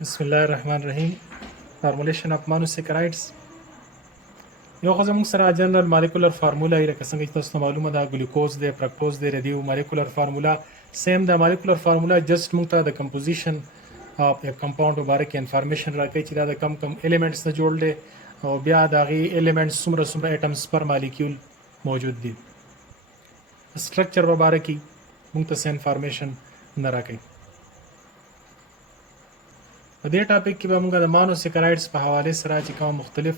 बिस्मिल्लाहिर्रहमानिर्रहीम formulation of monosaccharides یو خو زموږ سره جنرال مالیکولر فارمولا لکه څنګه چې تاسو ته معلومه ده ګلوکوز دی فرکټوز دی ردیو مالیکولر فارمولا سیم د مالیکولر فارمولا جست موږ ته د کمپوزیشن اف ا کمپاوند مبارک انفارمیشن راکوي چې دا د کم کم الیمنټس نه جوړ دي او بیا د هغې الیمنټس څومره ایټمز پر مالیکول موجود دي سټرکچر مبارک موږ ته څه انفارمیشن نه راکوي په دې ټاپک کې به موږ د مونوسیکرایډز په حواله سره چې کوم مختلف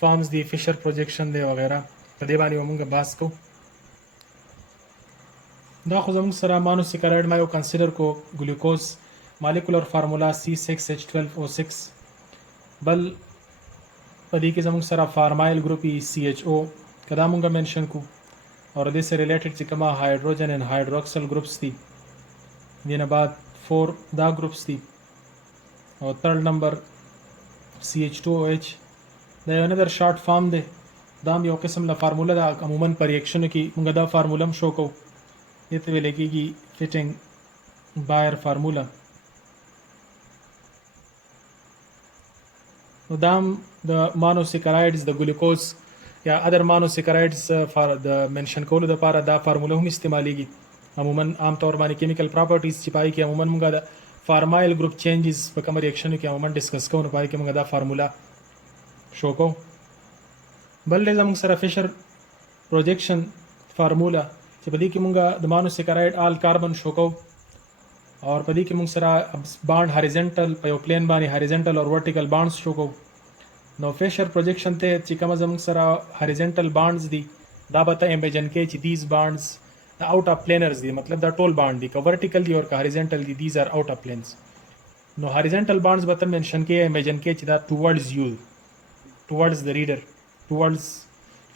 فارمز دي فیشر پروجیکشن دی وغیرہ په دې باندې موږ بحث کوو دا خو زموږ سره مونوسیکرایډ ما یو کنسیډر کو ګلوکوز مالیکولر فارمولا C6H12O6 بل په دې کې زموږ سره فارمایل ګروپ CHO کدا موږ منشن کو اور دې سره ریلیټډ چې کومه هایدروجن ان هایدروکسل ګروپس دي دینه بعد 4 دا گروپس دي او third نمبر CH2OH دا یو انذر شارټ فارم دی دا یو قسم له فارمولا دا عموما پر ریاکشنو کې موږ دا فارمولا هم شو کوو دې ته ویل کېږي فټینګ بایر فارمولا نو دا د مونوسیکرایډز د ګلوکوز یا ادر مونوسیکرایډز فار د منشن کولو لپاره دا فارمولا هم استعمالیږي عموما عام طور باندې کیمیکل پراپرټیز چې پای کې عموما موږ د فارمایل ګروپ چینجز په کوم ریاکشن کې عموما ډیسکس کوو نو پای کې موږ دا فارمولا شو کوو بل زموږ سره فیشر پروجیکشن فارمولا چې په دې کې موږ د مونوسیکرایډ آل کاربن شو کوو اور په دې کې موږ سره بانډ هاریزنټل په یو پلین باندې هاریزنټل او ورټیکل بانډز شو کوو نو فیشر پروجیکشن ته چې کوم زموږ سره هاریزنټل بانډز دي دا به ته امیجن کې چې دیز بانډز the out of planers دی مطلب دا ټول باند دي که ورټیکل دي او که هاریزنټل دي دیز ار out of planes نو هاریزنټل بانډز به ته منشن کې امیجن کې چې دا towards you towards the reader towards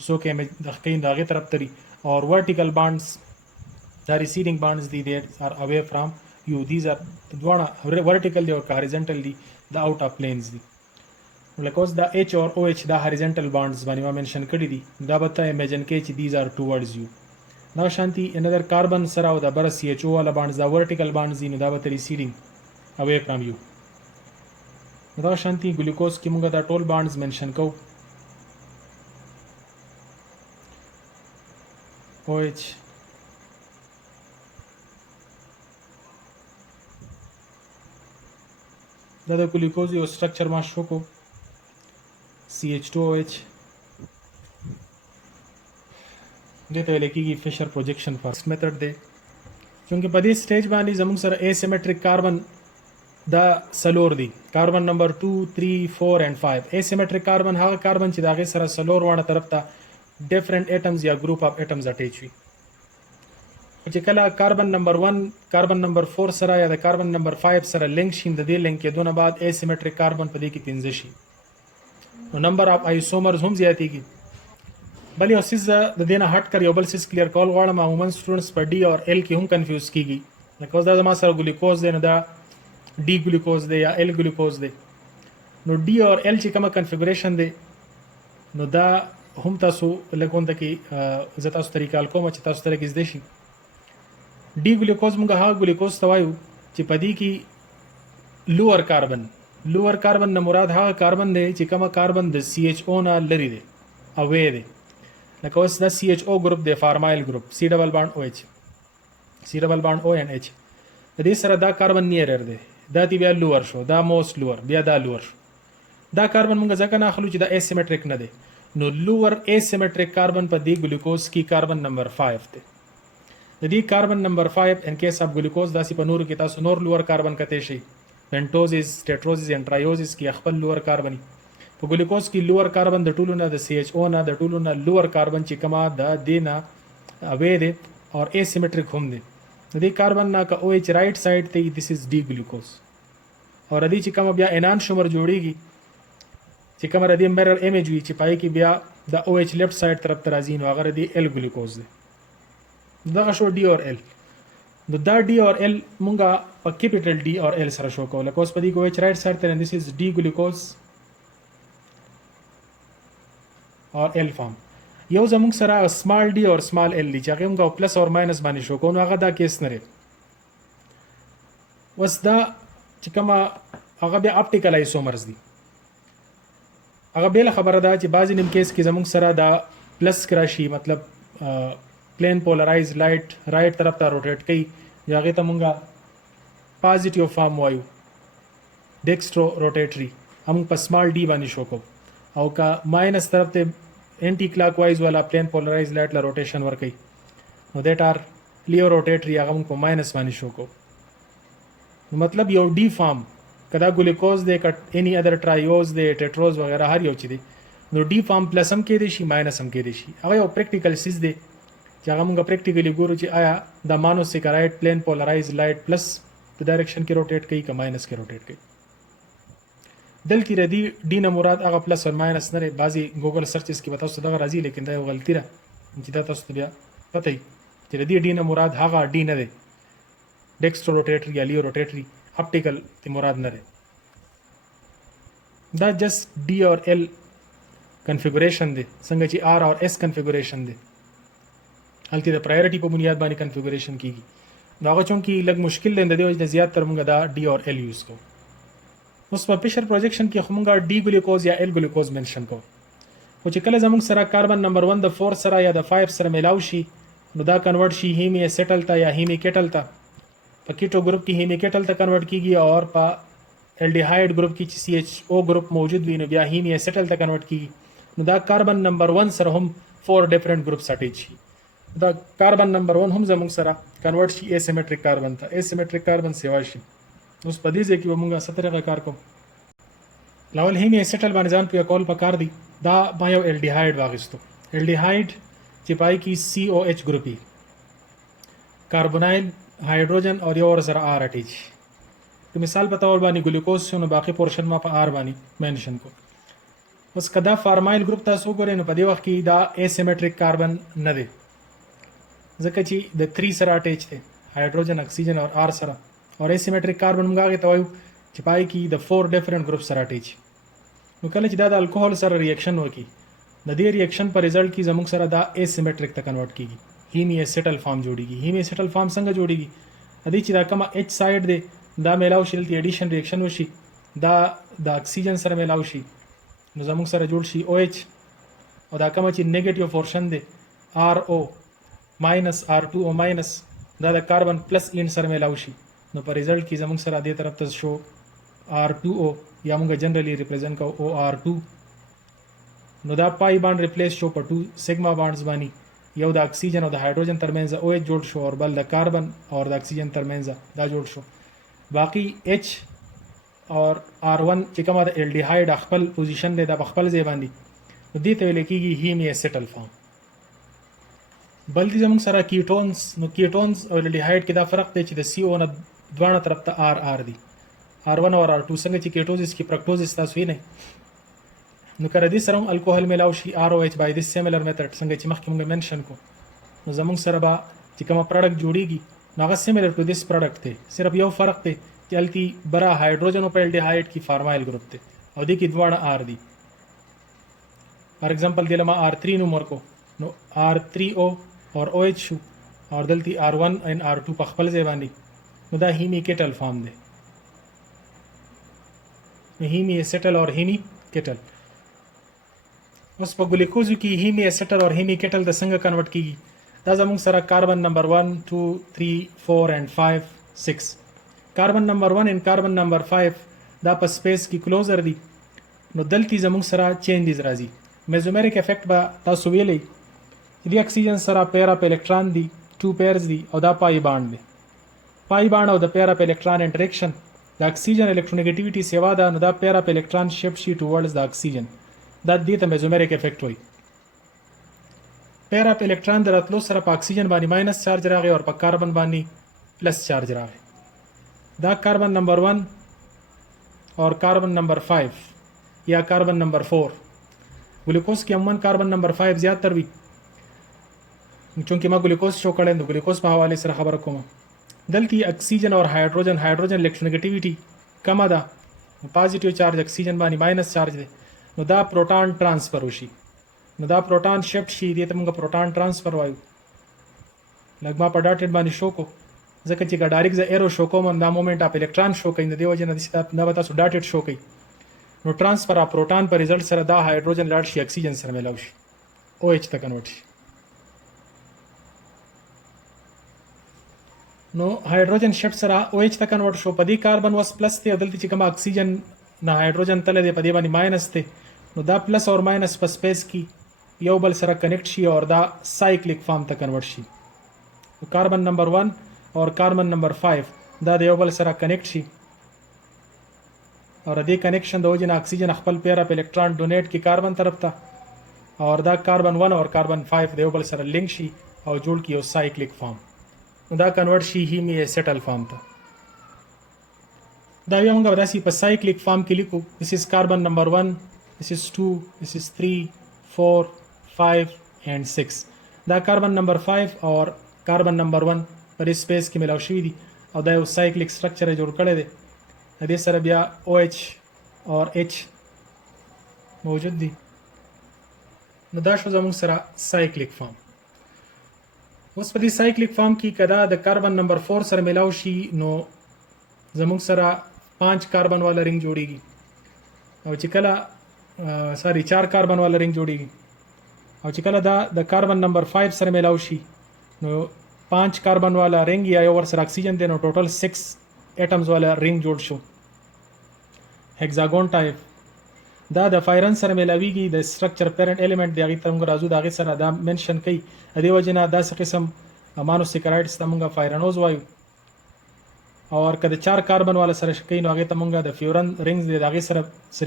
سو کې د خکین داغه طرف تری اور vertical bonds دا receiving bonds دي they are away from you these are دوانه vertical دي او که horizontal دي the out of planes دي لکه اوس دا H اور OH دا horizontal bonds باندې ما منشن کړی دي دا به ته امیجن کې چې these are towards you دا شانتي another carbon سره او د بر CHO والا bonds دا vertical bonds دي نو دا به ته receiving away from you دا شانتي ګلوکوز کې موږ دا ټول bonds منشن کوو OH دا د ګلوکوز یو سټرکچر ما شو کو CH2OH دې ته ویل کېږي فیشر پروجیکشن فرست میتھډ دی چونکه په دې سټیج باندې زموږ سره اسیمیټریک کاربن دا سلور دی کاربن نمبر 2 3 4 and 5 اسیمیټریک کاربن هغه کاربن چې داغه سره سلور وانه طرف ته ډیفرنٹ ایټمز یا ګروپ اف ایټمز اٹیچ وي چې کله کاربن نمبر 1 کاربن نمبر 4 سره یا د کاربن نمبر 5 سره لینک شین د دې لینک کېدونه بعد اسیمیټریک کاربن په دې کې 15 شي نو نمبر اف آیسومرز هم زیاتېږي بل یو سیز د دینه هټ کر یو بل سیز کلیر کول غواړم عموما سټوډنټس په ډي او ال کې هم کنفیوز کیږي لکه اوس دا زما سره ګلوکوز دی نو دا ډي ګلوکوز دی یا ال ګلوکوز دی نو ډي او ال چې کومه کنفیګریشن دی نو دا هم تاسو لګونده کې زه تاسو طریقه کوم چې تاسو سره کې زده شي ډي ګلوکوز موږ هغه ګلوکوز ته وایو چې په دې کې لوور کاربن نه مراد هغه کاربن دی چې کومه کاربن د CHO نه لري دی اوې دی لکه اوس دا CHO ګروپ دی فارمایل ګروپ C ډبل بانډ OH C ډبل بانډ O and H د دې سره دا کاربن نیرر دی دا دی بیا لوور شو دا موست لوور بیا دا لوور شو دا کاربن موږ ځکه نه اخلو چې دا اسیمیټریک نه دی نو لوور اسیمیټریک کاربن په دې ګلوکوز کې کاربن نمبر 5 دی د دې کاربن نمبر 5 ان کیس اف ګلوکوز داسې په نورو کې تاسو نور لوور کاربن کته شي پنټوزز ټیټروزز ان ټرایوزز کې خپل لوور کاربن په ګلوکوز کې لوور کاربن د ټولو نه د CHO نه د ټولو نه لوور کاربن چې کما د دینا اوې دی اور اسیمیټریک هم دی د دې کاربن نه کا OH رائټ سایډ ته دیس از ډي ګلوکوز اور د دې چې کما بیا انان شومر جوړیږي چې کوم ردی میرر ایمیج وی چې پای کې بیا د OH لیفت سایډ طرف ته راځي نو هغه دی ال ګلوکوز دی دغه شو ډي اور ال نو دا ډي اور ال مونږه په کیپټل ډي اور ال سره شو کوو لکه اوس په دې کې OH رائټ سایډ ته دیس از ډي ګلوکوز اور ال فارم یو زموږ سره سمال ډي اور سمال ال دي چې هغه موږ پلس اور ماینس باندې شو کوو نو هغه دا کیس نه لري وس دا چې کومه هغه بیا اپټیکل آیسومرز دي. هغه بل خبره ده چې بعضی نیم کیس کې زموږ سره دا پلس راشي، مطلب پلین پولرایز لایټ رائټ طرف ته روټیټ کوي، هغه ته مونږه پازیټیو فارم وایو، ډیکسټرو روټیټري هم په سمال ډي باندې شو کو، او کا ماینس طرف ته انټي کلاک وایز والا پلین پولرایز لایټ لا روټیشن ور کوي، نو دیٹ آر لیو روټیټري هغه موږ په ماینس باندې شو کو. نو مطلب یو ډي فارم کدا ګلوکوز دی، کټ اني ادر ټرایوز دی، ټیټروز وغیرہ هر یو چي دی، نو ډي فارم پلس هم کې دي شي، ماینس هم کې دي شي. هغه یو پریکټیکل سیز دی چې هغه موږ پریکټیکلی ګورو چې آیا د مانوسیکرایډ پلین پولرایز لایټ پلس په ډایرکشن کې روټیټ کوي که ماینس کې روټیټ کوي. دلته ردی ډي نه مراد هغه پلس او ماینس نه، بعضي ګوګل سرچز کې به تاسو دغه راځي، لیکن دا یو غلطی ده چې دا تاسو ته بیا پته وي چې ردی ډي نه مراد هغه ډي نه دی، ډیکسټرو روټیټري یا لیو روټیټري اپټیکل ته مراد نه دی. دا جست ډي اور ال کنفیګوریشن دی، څنګه چې آر اور اس کنفیګوریشن دی، هلته د پرایورټي په بنیاد باندې کنفیګوریشن کیږي. نو هغه چونکې لږ مشکل دی، د دې وجه نه زیات تر موږ دا ډي اور ال یوز کوو. اوس په پریشر پروجیکشن کې خو موږ ډي ګلوکوز یا ال ګلوکوز منشن کوو، خو چې کله زموږ سره کاربن نمبر 1 د 4 سره یا د 5 سره میلاو شي، نو دا کنورټ شي هیمی اسیټل ته یا هیمی کیټل ته. په کیټو ګروپ کې هیمی کیټل ته کنورټ کیږي، او په الډیهایډ ګروپ کې چې سی ایچ او ګروپ موجود وي نو بیا هیمی اسیټل ته کنورټ کیږي. نو دا کاربن نمبر 1 سره هم 4 ډیفرنٹ ګروپس اٹیچ شي. دا کاربن نمبر 1 هم زموږ سره کنورټ شي اسیمیټریک کاربن ته، اسیمیټریک کاربن سیوا شي. اوس په دې ځای کې به موږ سترغه کار کوو. لاول هیمی اسیټل باندې ځان په کول پکار دی. دا ما یو الډیهایډ واغستو، الډیهایډ چې پای کې سی او ایچ ګروپي، کاربونایل هایدروجن اور یو اور سره آر اٹیچ. تو مثال په تور باندې ګلوکوز شو، نو باقي پورشن ما په آر باندې مینشن کو. اوس کدا فارمایل ګروپ تاسو وګورئ، نو په دې وخت کې دا اسیمیټریک کاربن نه دی، ځکه چې د 3 سره اٹیچ دی، هایدروجن اکسیجن اور آر سره. اور اسیمیټریک کاربن موږ هغه ته وایو چې پای کې د 4 ډیفرنٹ ګروپ سره اٹیچ. نو کله چې دا د الکوهول سره ریاکشن وکړي، د دې ریاکشن پر ریزلټ کې زموږ سره دا اسیمیټریک ته کنورټ کیږي، هیمی اسیټل فارم جوړیږي. هیمی اسیټل فارم څنګه جوړیږي؟ ادي چې دا کومه ایچ سایډ دی دا میلاو شي، دلته ایډیشن ریاکشن وشي، دا د اکسیجن سره میلاو شي، نو زموږ سره جوړ شي او ایچ، او دا کومه چې نیگیټیو پورشن دی آر او ماینس آر 2 او ماینس، دا د کاربن پلس این سره میلاو شي، نو په ریزلټ کې زموږ سره دې طرف ته شو R2O یا موږ جنرالي ریپرزینټ کو OR2. نو دا پای باند ریپلیس شو په 2 سیګما بانډز باندې، یو د اکسیجن او د هایدروجن ترمنځ OH جوړ شو، او بل د کاربن او د اکسیجن ترمنځ دا جوړ شو. باقی H اور R1 چې کومه د الډیهایډ خپل پوزیشن دی د خپل ځای باندې، نو دې ته ویل کېږي هیمی اسیټل فارم. بل دي زموږ سره کیټونز. نو کیټونز او الډیهایډ کې دا فرق دی چې د CO نه دوانه طرف ته R دی، R1 اور R2 څنګه چې کیټوزس کې فرکټوزس تاسو یې نه، نو کړه دې سره هم الکوهول میلاو شي ROH بای دې سیملر میتھډ څنګه چې مخکې موږ منشن کو. نو زموږ سره به چې کومه پروډکټ جوړیږي نو هغه سیملر ټو دیس پروډکټ دی، صرف یو فرق دی چې التی برا هایدروجن او الډیهایډ کې فارمایل ګروپ دی او دې کې دوانه R دي. فار ایگزامپل دلته ما R3 نومور کو، نو R3O اور OH شو، اور دلته R1 and R2 په خپل ځای باندې، نو دا هیمی کیټل فارم دی، هیمی اسیټل اور هیمی کیټل. اوس په ګلوکوز کې هیمی اسیټل اور هیمی کیټل د څنګه کنورټ کیږي؟ دا زموږ سره کاربن نمبر 1 2 3 4 and 5 6. کاربن نمبر 1 and کاربن نمبر 5 دا په سپیس کې کلوزر دي، نو دلته زموږ سره چینجز راځي. میزومریک افیکټ به تاسو ویلې، دې اکسیجن سره پیر اپ الکترون دي، 2 پیرز دي، او دا پای باند دی. پای باند او د پیر اپ الکترون انټریکشن د اکسیجن الکترونیګیټیویټي سیوا ده، نو دا پیر اپ الکترون شیفټ شي ټوورډز د اکسیجن، دا دې ته میزومریک افیکټ وایي. پیر اپ الکترون د راتلو سره په اکسیجن باندې ماینس چارج راغی او په کاربن باندې پلس چارج راغی. دا کاربن نمبر 1 اور کاربن نمبر 5 یا کاربن نمبر 4. ګلوکوز کې عموما کاربن نمبر 5 زیات تر وي، چونکه ما ګلوکوز شو کړل نو ګلوکوز په حواله سره خبره کوم. دلته اکسیجن اور هایدروجن الکترونیګیټیویټي کمه ده، پازیټیو چارج اکسیجن باندې ماینس چارج دی، نو دا پروټون ټرانسفر وشي، نو دا پروټون شفټ شي، دې ته موږ پروټون ټرانسفر وایو. لږ ما په ډاټډ باندې شو کو، ځکه چې ډایرکټ ز ایرو شو کوم دا مومنت اپ الکترون شو کوي، د دې وجه نه دا به تاسو ډاټډ شو کوي. نو ترانسفر اف پروټون په ریزلټ سره دا هایدروجن لاړ شي اکسیجن سره ملاو شي او ایچ ته کنورټ شي. نو هایدروجن شفت سره او ایچ ته کنورټ شو. په دې کاربن وس پلس ته دلته چې کوم اکسیجن نه هایدروجن تل دی په دې باندې ماینس ته، نو دا پلس اور ماینس په سپیس کې یو بل سره کنیکټ شي او دا سایکلیک فارم ته کنورټ شي. کاربن نمبر 1 اور کاربن نمبر 5 دا د یو بل سره کنیکټ شي اور دې کنیکشن د وجه نه اکسیجن خپل پیر اپ الکترون ډونیټ کی کاربن طرف ته اور دا کاربن 1 اور کاربن 5 د یو بل سره لینک شي او جوړ کی یو سایکلیک فارم. دا کنورټ شي هیمی اسیټل فارم ته. دا یو موږ داسې په سایکلیک فارم کې لیکو. This is carbon number 1, this is 2, this is 3, 4, 5 and 6. دا کاربن نمبر 5 اور کاربن نمبر 1 پر سپیس کې ملاو شوی دي او دا یو سایکلیک سټرکچر جوړ کړی دی. د دې سره بیا OH اور H موجود دي. نو دا شو زموږ سره سایکلیک فارم. اوس په دې سایکلیک فارم کې کدا د کاربن نمبر 4 سره ملاو شي نو زموږ سره 5 کاربن والا رنګ جوړیږي او چې کله 4 کاربن والا رنګ جوړیږي او چې کله دا د کاربن نمبر 5 سره ملاو شي نو 5 کاربن والا رنګ یا یو ور سره اکسیجن دی نو ټوټل 6 اټمز والا رنګ جوړ شو هگزاګون ټایپ. دا د فایرن سره ملاویږي د سټرکچر پیرنٹ الیمنٹ دی هغه ته موږ راځو دا غي سره دا منشن کوي. د دې وجنه دا څه قسم امانو سیکرایډز ته موږ فایرنوز وایو اور کله 4 کاربن والا سره شکې نو هغه ته موږ د فیورن رنگز دی هغه سره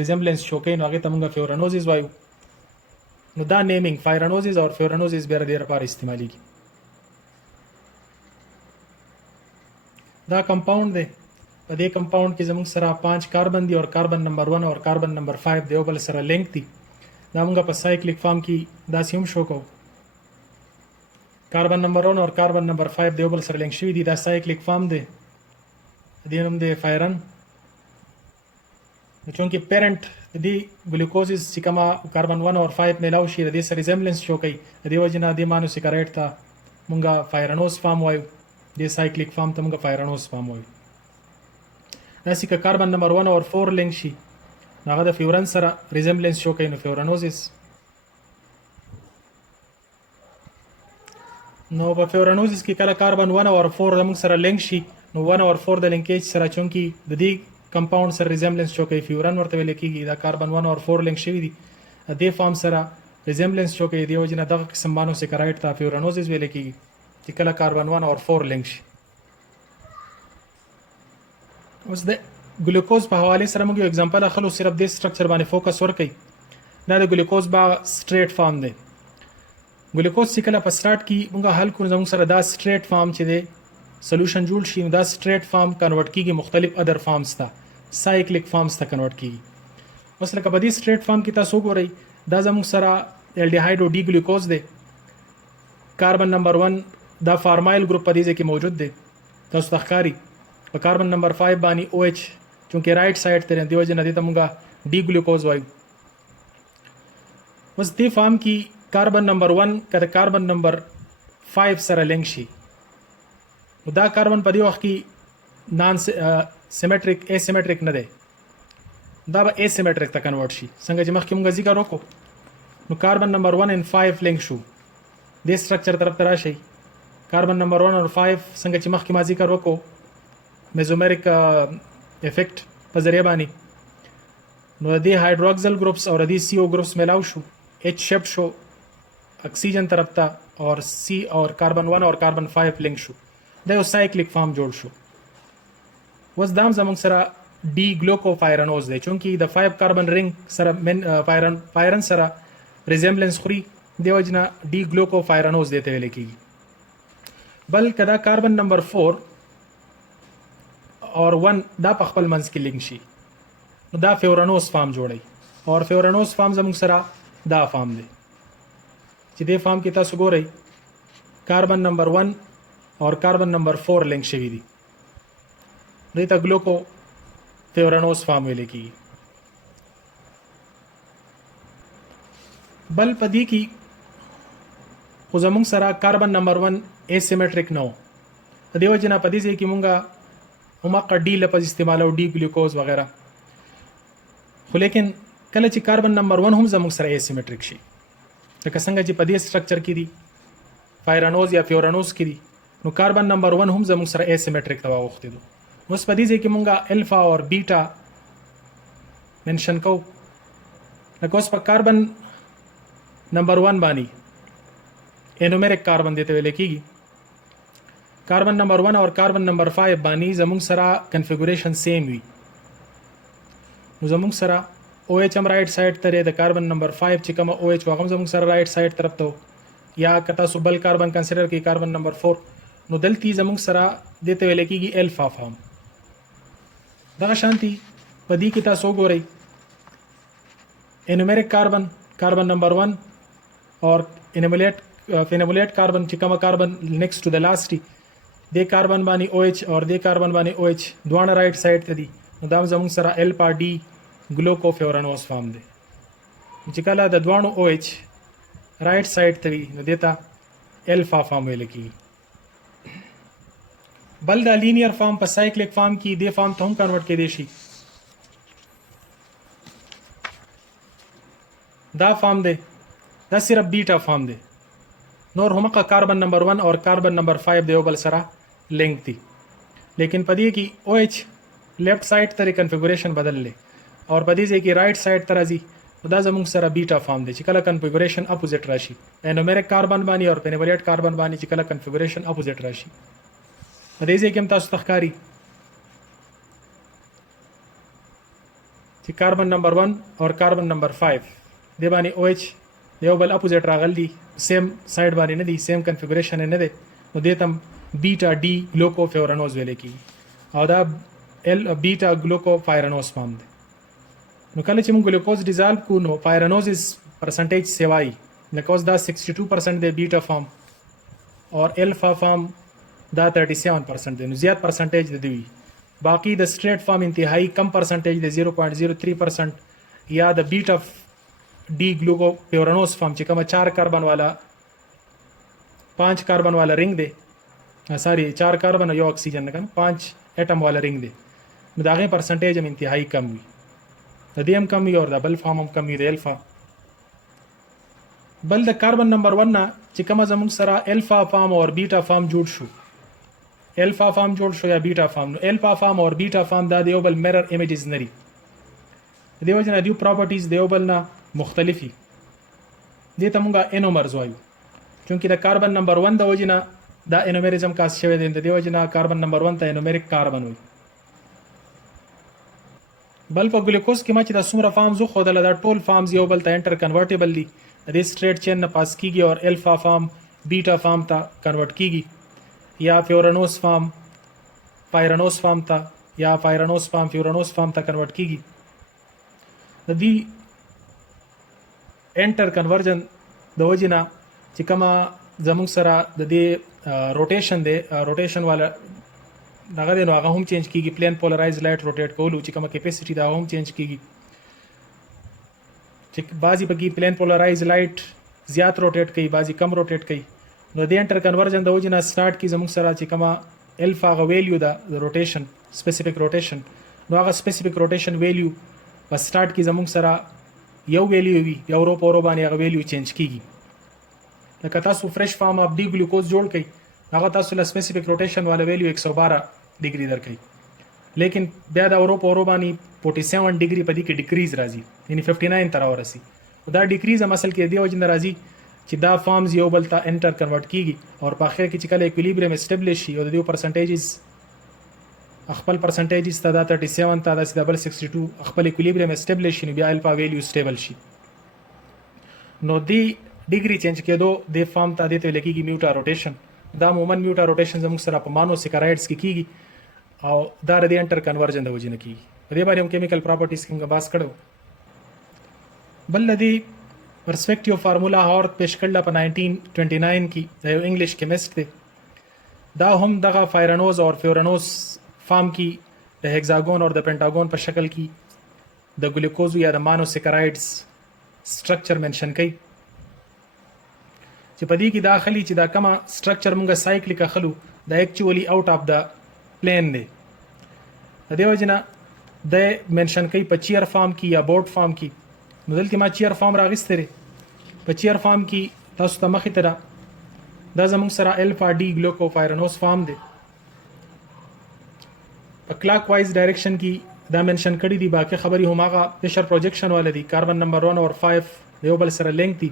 ریزمبلنس شو کوي نو هغه ته موږ فیورنوزز وایو. نو دا نیمینګ فایرنوزز اور فیورنوزز به ډیر لپاره استعماليږي. دا کمپاوند دی. په دې کمپاوند کې زموږ سره 5 کاربن دي اور کاربن نمبر 1 اور کاربن نمبر 5 دی بل سره لینک دي. دا موږ په سایکلیک فارم کې دا سیم شو کو. کاربن نمبر 1 اور کاربن نمبر 5 دی بل سره لینک شوی دي. دا سایکلیک فارم دی. دې نوم دی فایرن. چونکه پیرنٹ دی ګلوکوزز چې کما کاربن 1 اور 5 ملاو شي د دې سره ریزمبلنس شو کوي. د دې وجنه د مانو سیکریټ ته موږ فایرنوز فارم وایو. د سایکلیک فارم ته موږ فایرنوز فارم وایو. دا چې کاربن نمبر 1 اور 4 لینک شي هغه د فیورن سره ریزمبلنس شو کوي نو فیورنوزز. نو په فیورنوزز کې کله کاربن 1 اور 4 موږ سره لینک شي نو 1 اور 4 د لینکیج سره چونکی د دې کمپاوند سره ریزمبلنس شو کوي فیورن ورته ویل کیږي. دا کاربن 1 اور 4 لینک شوی دي د دې فارم سره ریزمبلنس شو کوي. دی وجنه دغه قسم مانو سیکرایټ ته فیورنوزز ویل کیږي چې کله کاربن 1 اور 4 لینک شي. اوس د ګلوکوز په حواله سره موږ یو اگزامپل اخلو صرف د سټرکچر باندې فوکس ورکړي. دا د ګلوکوز با سټریټ فارم دی. ګلوکوز چې کله په سٹارټ کې موږ حل کوو زموږ سره دا سټریټ فارم چې دی سولوشن جوړ شي دا سټریټ فارم کنورټ کیږي مختلف ادر فارمز ته سایکلیک فارمز ته کنورټ کیږي. اوس لکه په دې سټریټ فارم کې تاسو ګورئ دا زموږ سره الډیهایډ او ډي ګلوکوز دی. کاربن نمبر 1 دا فارمایل ګروپ په دې ځای کې موجود دی. تاسو ښکاری په کاربن نمبر 5 باندې OH چونکه رائټ سایډ ته دی وجه نه دي ته موږ ډي ګلوکوز وایو. اوس دې فارم کې کاربن نمبر 1 کله کاربن نمبر 5 سره لینک شي دا کاربن په دې وخت کې نان سیمیټریک اسیمیټریک نه دی. دا به اسیمیټریک ته کنورټ شي. څنګه چې مخکې موږ ذکر وکړو نو کاربن نمبر 1 and 5 لینک شو دې سټرکچر طرف ته راشي. کاربن نمبر 1 اور 5 څنګه چې مخکې ما ذکر وکړو میزومریک افیکٹ په ذریعہ باندې نو د هایدروکسل گروپس اور د CO گروپس ملاو شو H شفت شو اکسیجن طرف ته اور C اور کاربن 1 اور کاربن 5 لینک شو دا یو سایکلیک فارم جوړ شو. وس دام زموږ سره ډي ګلوکو فایرنوز دی چونکی د 5 کاربن رنګ سره فایرن سره ریزمبلنس خوري دی وجنه ډي ګلوکو فایرنوز دی ته ویل کیږي. بل کدا کاربن نمبر 4 اور 1 دا په خپل منځ کې لینک شي نو دا فیورنوز فارم جوړي اور فیورنوز فارم زموږ سره دا فارم دی چې دې فارم کې تاسو ګورئ کاربن نمبر 1 اور کاربن نمبر 4 لینک شوی دي. دې ته ګلوکو فیورنوز فارم ویل کیږي. بل پدې کې خو زموږ سره کاربن نمبر 1 اسیمیټریک نو په دې وجه نه په دې ځای کې مونږه همغه ډي لفظ استعمالو ډي ګلوکوز وغیرہ. خو لیکن کله چې کاربن نمبر 1 هم زموږ سره ایسیمټریک شي لکه څنګه چې په دې سټرکچر کې دي فایرانوز یا فیورانوز کې دي نو کاربن نمبر 1 هم زموږ سره ایسیمټریک ته واوښتي دي. اوس په دې ځای کې مونږه الفا او بیٹا منشن کو. لکه اوس په کاربن نمبر 1 باندې انومریک کاربن دیته ویل کېږي. کاربن نمبر 1 اور کاربن نمبر 5 باندې زموږ سره کنفیګوریشن سیم وي. نو زموږ سره OH هم رائټ سایډ ته د کاربن نمبر 5 چې کوم OH واغم زموږ سره رائټ سایډ طرف ته یا کته سو بل کاربن کنسیډر کې کاربن نمبر 4 نو دلته زموږ سره دته ویل کېږي الفا فارم. دغه شانتي په دې کې تاسو ګورئ انومریک کاربن نمبر 1 اور فینولیټ کاربن چې کوم کاربن نیکسٹ ټو د لاست دی کاربن باندې OH اور دی کاربن باندې OH دوه رائټ سایډ ته دي نو دا زموږ سره الفا ډي ګلوکوفیورانوز فارم دی. چې کله د دوانو OH رائټ سایډ ته وي نو دیتا الفا فارم ویل کېږي. بل دا لینیر فارم په سایکلیک فارم کې دی فارم ته هم کنورټ کېدی شي. دا فارم دی دا صرف بیٹا فارم دی. نور همغه کاربن نمبر 1 اور کاربن نمبر 5 د یو بل سره لینک دي لیکن په دې کې OH لیفت سایډ ته کنفیګوریشن بدل لې اور په دې ځای کې رائټ سایډ ته راځي دا زموږ سره بیٹا فارم دی چې کله کنفیګوریشن اپوزیټ راشي انومریک کاربن باندې اور فینولیټ کاربن باندې چې کله کنفیګوریشن اپوزیټ راشي په دې ځای کې هم تاسو تخکاری چې کاربن نمبر 1 اور کاربن نمبر 5 دی باندې OH یو بل اپوزیټ راغلی سیم سایډ باندې نه دي سیم کنفیګوریشن نه دی نو دې تم بیٹا ډي ګلوکوفیورانوز ویل کېږي او دا بیٹا ګلوکوفایرانوز فارم دی. نو کله چې موږ ګلوکوز ډیزالو کو نو فایرانوزز پرسنټیج سیوای لکه دا 62% دی بیٹا فارم اور الفا فارم دا 37% دی نو زیات پرسنټیج دی وی. باقی د سټریټ فارم انتهایی کم پرسنټیج دی 0.03% یا د بیٹا डी ग्लूकोप्योरानोस फॉर्म چې کومه 4 कार्बन वाला 5 कार्बन वाला रिंग दे सॉरी 4 कार्बन یو اکسیجن نه 5 एटम वाला रिंग दे نو دا غي پرسنټیج هم انتهایی کم وي د دې هم کم وي او د بل فارم هم کم وي د الفا. بل د کاربن نمبر 1 نه چې کومه زموږ سره الفا فارم او بیٹا فارم جوړ شو الفا فارم جوړ شو یا بیٹا فارم نو الفا فارم او بیٹا فارم دا د یو بل میرر ایمیجز نری دیو جنا دیو پراپرټیز دیو بل نه مختلفي دې ته مونږه انومرز وایو چونکه د کاربن نمبر 1 د وجنه دا انومریزم کاس شوی دی د وجنه کاربن نمبر 1 ته انومریک کاربن وایي. بل په ګلوکوز کې ما چې د څومره فارمز خو د ټول فارمز یو بل ته انټر کنورټیبل دي د سټریټ چین نه پاس کیږي او الفا فارم بیٹا فارم ته کنورټ کیږي یا فیورانوز فارم فایرانوز فارم ته یا فایرانوز فارم فیورانوز فارم ته کنورټ کیږي. د دې انټر کنورژن د وجنه چې کما زموږ سره د دې روټیشن دی روټیشن والا دغه دی نو هغه هم چینج کیږي پلین پولرایز لایټ روټیټ کولو چې کومه کیپاسټي دا هم چینج کیږي چې بعضی پکې پلین پولرایز لایټ زیات روټیټ کوي بعضی کم روټیټ کوي نو د انټر کنورژن د وجنه سٹارټ کی زموږ سره چې کومه الفا غ ویلیو دا روټیشن سپیسیفیک روټیشن نو هغه سپیسیفیک روټیشن ویلیو په سٹارټ کی زموږ سره یو ویلیو وي یو رو پورو باندې هغه ویلیو چینج کیږي. لکه تاسو فرش فارم اف ډي ګلوکوز جوړ کړئ هغه تاسو له سپیسیفیک روټیشن والا ویلیو 112 ډیګري درکړي لیکن بیا د اورو پورو باندې 47 ډیګري په دې کې ډیکریز راځي یعنی 59 تر ورسي دا ډیکریز هم اصل کې دی وجه نه راځي چې دا فارمز یو بل ته انټر کنورټ کیږي او په اخر کې چې کله اکویلیبریم اسټابلیش شي او د دې پرسنټیجز خپل پرسنټیجز ته دا 37 ته دا ډبل 62 خپل اکویلیبریم اسټابلیش شي بیا الفا ویلیو سټیبل شي نو دی ډیګري چینج کېدو د فارم ته د لکېږي میوټا روټیشن دا عموما میوټا روټیشن زموږ سره په مانو سیکرایډز کې کیږي او دا د انټر کنورژن د وجې نه کیږي. په دې باندې هم کیمیکل پراپرټیز کې موږ بحث کړو. بل لدی پرسپیکټیو فارمولا هارت پیش کړل په 1929 کې د یو انګلیش کیمست دی دا هم دغه فایرانوز او فیورانوز فارم کې د هگزاګون او د پینټاګون په شکل کې د ګلوکوز یا د مانوسیکرایډز سټرکچر منشن کوي چې په دې کې داخلي چې دا کومه سټرکچر موږ سایکلیک اخلو دا ایکچولی آؤٹ آف دا پلین دی. د دې وجه نه د منشن کوي په چیر فارم کې یا بورډ فارم کې. نو دلته ما چیر فارم راغسته لري. په چیر فارم کې تاسو ته مخې ته ده دا زموږ سره الفا ډي ګلوکوفایرنوس فارم دی. په کلاک وایز ډایرکشن کې دا منشن کړي دي. باقي خبري هم هغه پریشر پروجیکشن والا دي. کاربن نمبر 1 اور 5 د یو بل سره لینک دي.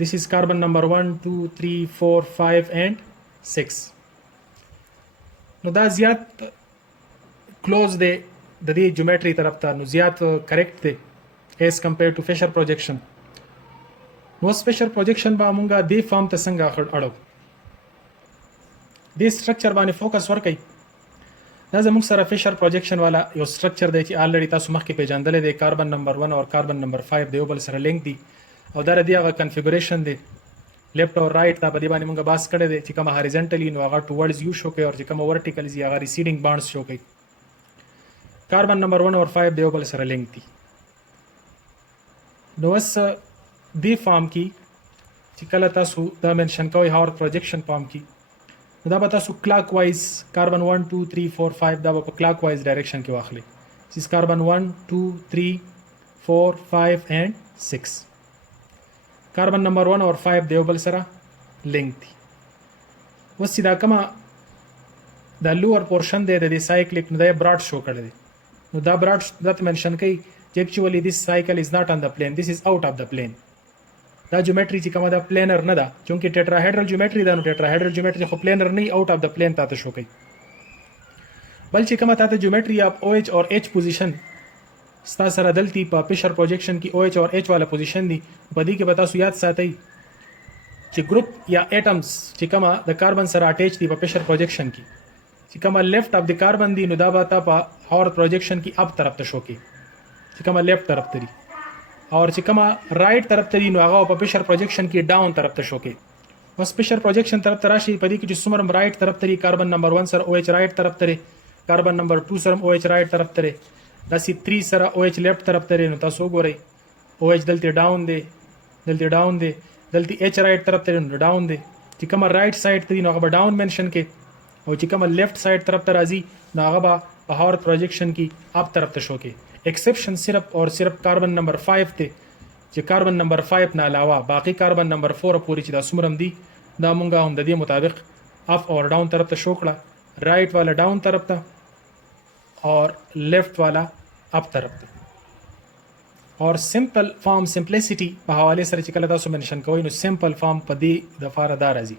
This is carbon number 1 2 3 4 5 and 6. نو دا زیات کلوز دی د دې جیومټري طرف ته. نو زیات کریکټ دی as compared to فیشر پروجیکشن. نو فیشر پروجیکشن به مونږه د فارم ته څنګه اړو د سټرکچر باندې فوکس ورکړي. دا زموږ سره فیشر پروجیکشن والا یو سټرکچر دی چې آلریډي تاسو مخکې پیژندل دی. کاربن نمبر 1 او کاربن نمبر 5 د یو بل سره لینک دي او دا د هغه کنفیګوریشن دی لیفت او رائټ ته په دې باندې مونږه باس کړی دی چې کومه هاریزنټلی نو هغه ټوورډز یو شو کوي او چې کومه ورټیکل زی هغه ریسیډینګ بانډز شو کوي. کاربن نمبر 1 اور 5 د یو بل سره لینک دي. نو اوس دې فارم کې چې کله تاسو دا منشن کوئ هاور پروجیکشن فارم کې دا به تاسو کلاک وایز کاربن 1 2 3 4 5 دا به په کلاک وایز ډایرکشن کې واخلئ. چې کاربن 1 2 3 4 5 and 6. کاربن نمبر 1 اور 5 د یو بل سره لینک دي. اوس چې دا کومه دا لوور پورشن دی د دې سایکلیک نو دا براډ شو کړی دی. نو دا براډ دا منشن کوي چې actually this cycle is not on the plane, this is out of the plane. دا جیومټري چې کومه دا پلینر نه ده چونکه ټیټراهیډرل جیومټري ده. نو ټیټراهیډرل جیومټري خو پلینر نه آوټ اف د پلین تاسو شو کوي. بل چې کومه تاسو جیومټري اپ او ایچ اور ایچ پوزیشن ستا سره دلتی په پریشر پروجیکشن کې او ایچ اور ایچ والا پوزیشن دي. په دې کې به تاسو یاد ساتئ چې ګروپ یا اټمز چې کومه د کاربن سره اٹیچ دي په پریشر پروجیکشن کې چې کومه لیفت اف د کاربن دي نو دا به تا په هاور پروجیکشن کې اپ طرف ته شو کوي چې کومه لیفت طرف ته دي اور چې کومه رائټ طرف ته دي نو هغه په پریشر پروجیکشن کې ډاون طرف ته شو کوي. اوس پریشر پروجیکشن طرف ته راشي په دې کې چې څومره رائټ طرف ته دي کاربن نمبر 1 سره او ایچ رائټ طرف ته کاربن نمبر 2 سره او ایچ رائټ طرف ته دا سی 3 سره او ایچ لیفت طرف ته. نو تاسو وګورئ او ایچ دلته ډاون دی دلته ډاون دی دلته ایچ رائټ طرف ته نو ډاون دی. چې کومه رائټ سایډ ته دي نو هغه به ډاون منشن کې او چې کومه لیفت سایډ طرف ته راځي نو هغه به په هاور پروجیکشن کې اپ طرف ته شو کې. ایکسپشن صرف اور صرف کاربن نمبر 5 ته چې کاربن نمبر 5 نه علاوه باقی کاربن نمبر 4 پورې چې دا څومره دي دا مونږه هم د دې مطابق اپ اور ډاون طرف ته شو کړه. رائټ والا ډاون طرف ته اور لیفت والا اپ طرف ته. اور سمپل فارم سمپلیسیټي په حواله سره چې کله تاسو منشن کوئ نو سمپل فارم په دې د فار دا راځي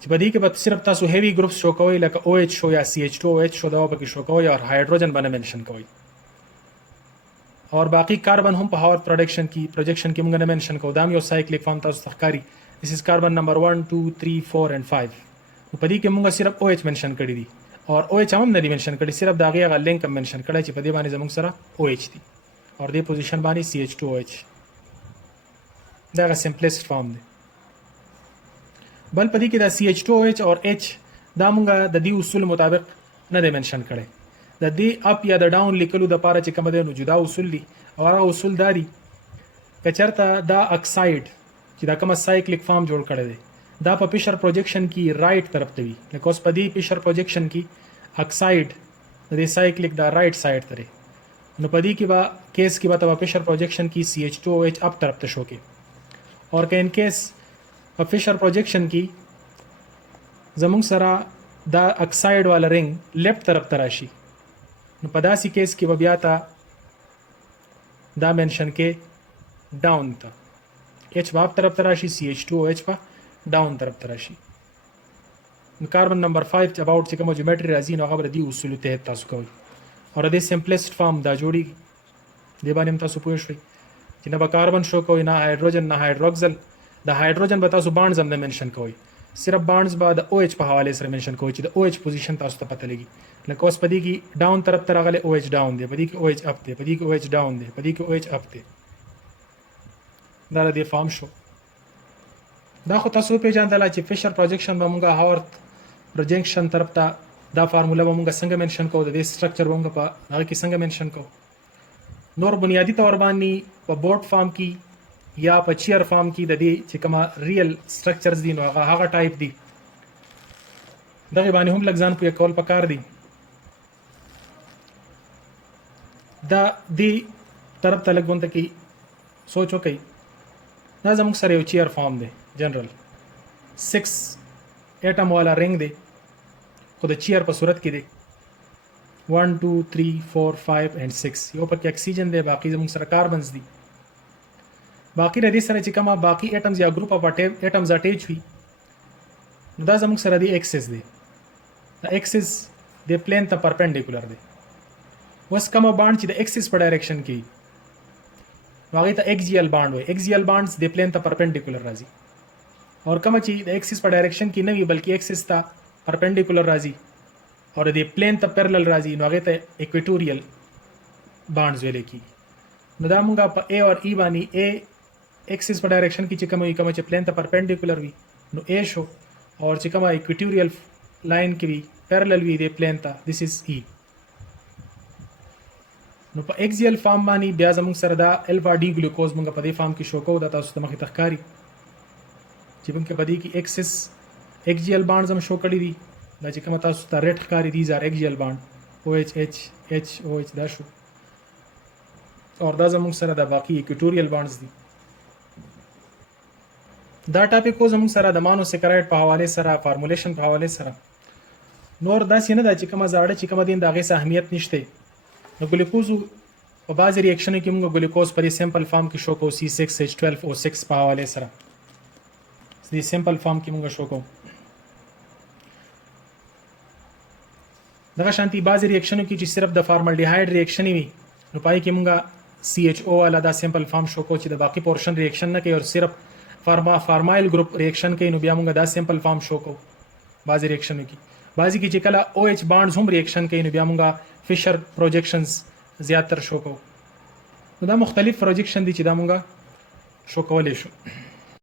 چې په دې کې به صرف تاسو هیوی ګروپس شو کوئ لکه او ایچ شو یا سی ایچ 2 او ایچ شو دا به کې شو کوئ اور هایدروجن باندې منشن کوئ. اور باقی کاربن هم په هاور پروجیکشن کې موږ نه منشن کوو. دا یو سایکلیک فارم تاسو تخکاری. This is کاربن نمبر 1 2 3 4 and 5. په دې کې موږ صرف او ایچ منشن کړی دي اور او ایچ هم نه دی منشن کړی صرف دا غي غ لینک منشن کړی چې په دې باندې زموږ سره او ایچ دي اور دې پوزیشن باندې سی ایچ 2 او ایچ. دا غ سمپلیسټ فارم دی. بل په دې کې دا سی ایچ 2 او ایچ اور ایچ دا موږ د دې اصول مطابق نه دی منشن کړی. د دې اپ یا د ډاون لیکلو د پاره چې کوم دی نو جدا اصول دي او هغه اصول داري کچرته دا اکساید چې دا کوم سایکلیک فارم جوړ کړی دی دا په پریشر پروجیکشن کې رائټ طرف ته وي لکه اوس په دې پریشر پروجیکشن کې اکساید د دې سایکلیک دا رائټ سایډ ته نو په دې کې با کیس کې به په پریشر پروجیکشن کې سی ایچ 2 او ایچ اپ طرف ته شو کې اور که ان کیس په پریشر پروجیکشن کې زموږ سره دا اکساید والا رنګ لیفت طرف ته راشي نو په داسې کیس کې به بیا تا دا منشن کې ډاون ته ایچ به اپ طرف ته راشي سی ایچ 2 او ایچ به ډاون طرف ته راشي. نو کاربن نمبر 5 چې اباوټ چې کوم جیومټري راځي نو هغه به د اصولو تحت تاسو کوئ اور د سمپلیسټ فارم دا جوړیږي. دې باندې هم تاسو پوه شئ چې نه به کاربن شو کوئ نه هایدروجن نه هایدروکسل. د هایدروجن به تاسو بانډز هم نه منشن کوئ صرف بانډز به د او ایچ په حواله سره منشن کوئ چې د او ایچ پوزیشن تاسو ته پته لګي. لکه اوس په دې کې ډاون طرف ته راغلی او ایچ ډاون دی په دې کې او ایچ اپ دی په دې کې او ایچ ډاون دی په دې کې او ایچ اپ دی. دا د دې فارم شو. دا خو تاسو پیژندل چې فیشر پروجیکشن به موږ هاور پروجیکشن طرف ته دا فارموله به موږ څنګه منشن کوو د دې سټرکچر به موږ په هغه کې څنګه منشن کوو. نور بنیادی طور باندې په بورډ فارم کې یا په چیر فارم کې د دې چې کومه ریل سټرکچرز دي نو هغه ټایپ دي دغه باندې هم لږ ځان پوهه کول پکار دي. دا دې طرف ته لږ غونډه کې سوچ وکړئ. دا زموږ سره یو چیر فارم دی جنرال 6 اټم والا رنګ دی خو د چیر په صورت کې دی 1 2 3 4 5 and 6 یو پکې اکسیجن دی باقي زموږ سره کاربنز دي. باقي ردی سره چې کومه باقي اټمز یا ګروپ اف اټمز اٹیچ وي نو دا زموږ سره دی ایکسس دی. دا ایکسس د پلین ته پرپینډیکولر دی. وس کومه باند چې د ایکسس په ډایرکشن کې نو هغه ته ایکزیل باند وي. ایکزیل باندز د پلین ته پرپینډیکولر راځي او کومه چې د ایکسس په ډایرکشن کې نه وي بلکې ایکسس ته پرپینډیکولر راځي اور د پلین ته پیرلل راځي نو هغه ته ایکویټوریل باندز ویل کی. نو دا موږ په ا او ای باندې ا ایکسس په ډایرکشن کې چې کومه چې پلین ته پرپینډیکولر وي نو ا شو اور چې کومه ایکویټوریل لاین کې وي پیرلل وي د پلین ته دیس از ای. نو په ایکزیل فارم باندې بیا زموږ سره دا الفا ډي ګلوکوز موږ په دې فارم کې شو کوو. دا تاسو ته مخې تخکاری چې موږ په دې کې ایکسس ایکزیل باند زم شو کړی دي. دا چې کوم تاسو ته ریډ ښکاری دي زار ایکزیل باند او ایچ ایچ ایچ او ایچ دا شو اور دا زموږ سره د باقي ایکویټوریل باندز دي. دا ټاپک کو زموږ سره د مانو سیکرایډ په حواله سره فارمولیشن په حواله سره نور داسې نه دا چې کومه زاړه چې کومه دین د هغې څه اهمیت نشته. نو ګلوکوزو په بعضې ریاکشنو کې موږ ګلوکوز په دې سیمپل فارم کې شو کوو C6H12O6 په حواله سره دې سیمپل فارم کې موږ شو کوو. دغه شانتي بعضې ریاکشنو کې چې صرف د فارمالډیهایډ ریاکشن وي نو پای کې موږ CHO والا دا سیمپل فارم شو کوو چې د باقي پورشن ریاکشن نه کوي او صرف فارمایل ګروپ ریاکشن کوي نو بیا موږ دا سیمپل فارم شو کوو. بعضې ریاکشنو کې بعضې کې چې کله OH بانډز هم ریاکشن کوي نو بیا موږ فشر پروجیکشنز زیاتر شو کوو. نو دا مختلف پروجیکشن دي چې دا موږ شو کولی شو.